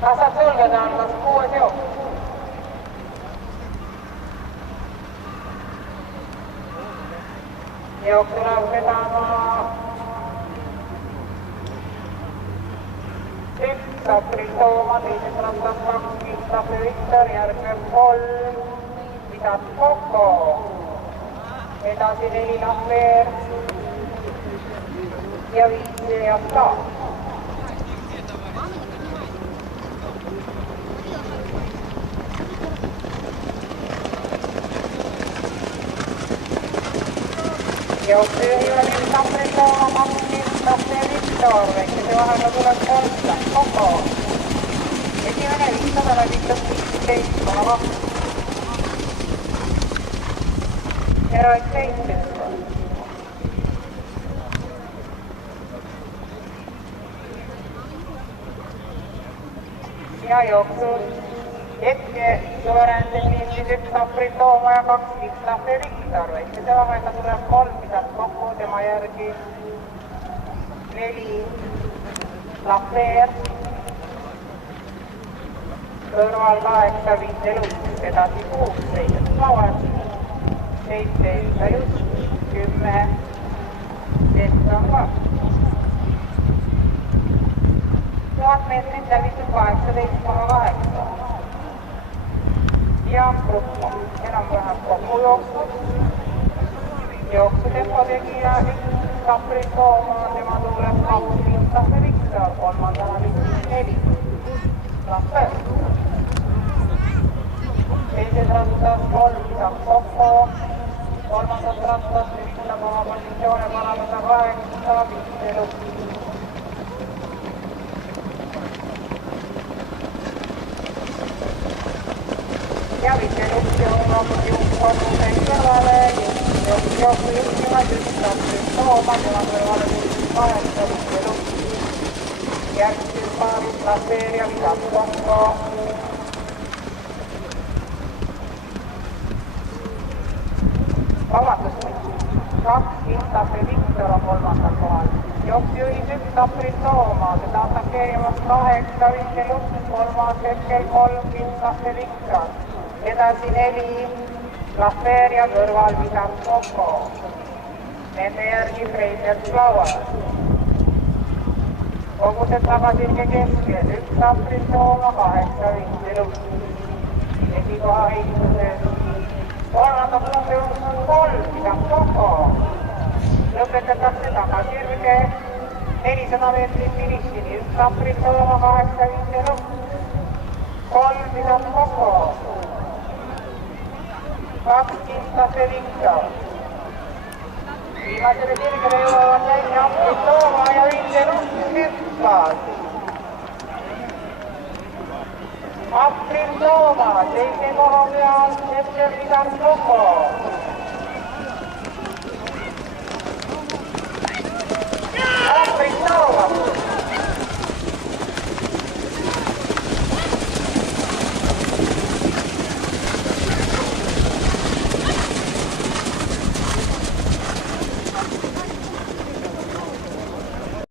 Kasat sulgetaan kas 6 jook. Jooksu lauketaan üks April Tooma, teises rattas 2, Kristapi Viktor, järgneb 3, Visat Koko, edasi 4 Lahver ja 5 Jaka. Jooksu juhil on 1 April Tooma, 2 Kristapi Viktor, väikese vahega tuleb 3 Koko. Esimene 500 läbitas 15,2. Heroik 7. Ja jooksus hetke suveräänteeniitis 1 April Tooma ja 2 Kristapi Viktor. Väikese vahega tuleb 3 Visat Kokku, tema järgi 4 Lahver, kõrval 8 Vindelust, edasi 6 teises lauas, 17 just, 10 Veston 2. 1000 meetrit läbitud 18,8. Ja gruppa enam-vähem kokku jooksnud. Jooksutempo tegija 1 April Tooma, tema tuleb 2 Kristapi Viktor, kolmandana lükkus 4 Lahver. Teises rattas 3 Visat Kokko, kolmandas rattas üritab oma positsioone parandada 8 Vindelust. Ja Vindelust jõuab juhtkoguseid kõrvale, jooksu juhtimas 1 April Tooma, tema kõrvale 8 Vindelust. Järgmises paaris Lahver ja Visat Kokko. Vabandust, 2 Kristapi Viktor on kolmandal kohal. Jooksujuhis 1 April Tooma, seda atakeerimas 8 Vindelust, kolmas hetkel 3 Kristapi Viktor. Edasi 4 Lahver ja kõrval Visat Kokko. Nende järgi Freisers laual. Kogused tagasirge keskel 1 April Tooma, 8 Vindelust. Esikoha eituses. Kolmanda punkti jooksul 3 Visat Kokko. Lõpetatakse tagasirge 400 meetrit finišini 1 April Tooma, 8 Vindelust. 3 Visat Kokko. 2 Kristapi Viktor. Viimasele sirgele jõuavad välja April Tooma ja Vindelust hüppas. April Tooma teise koha peal hetkel Visat Kokko.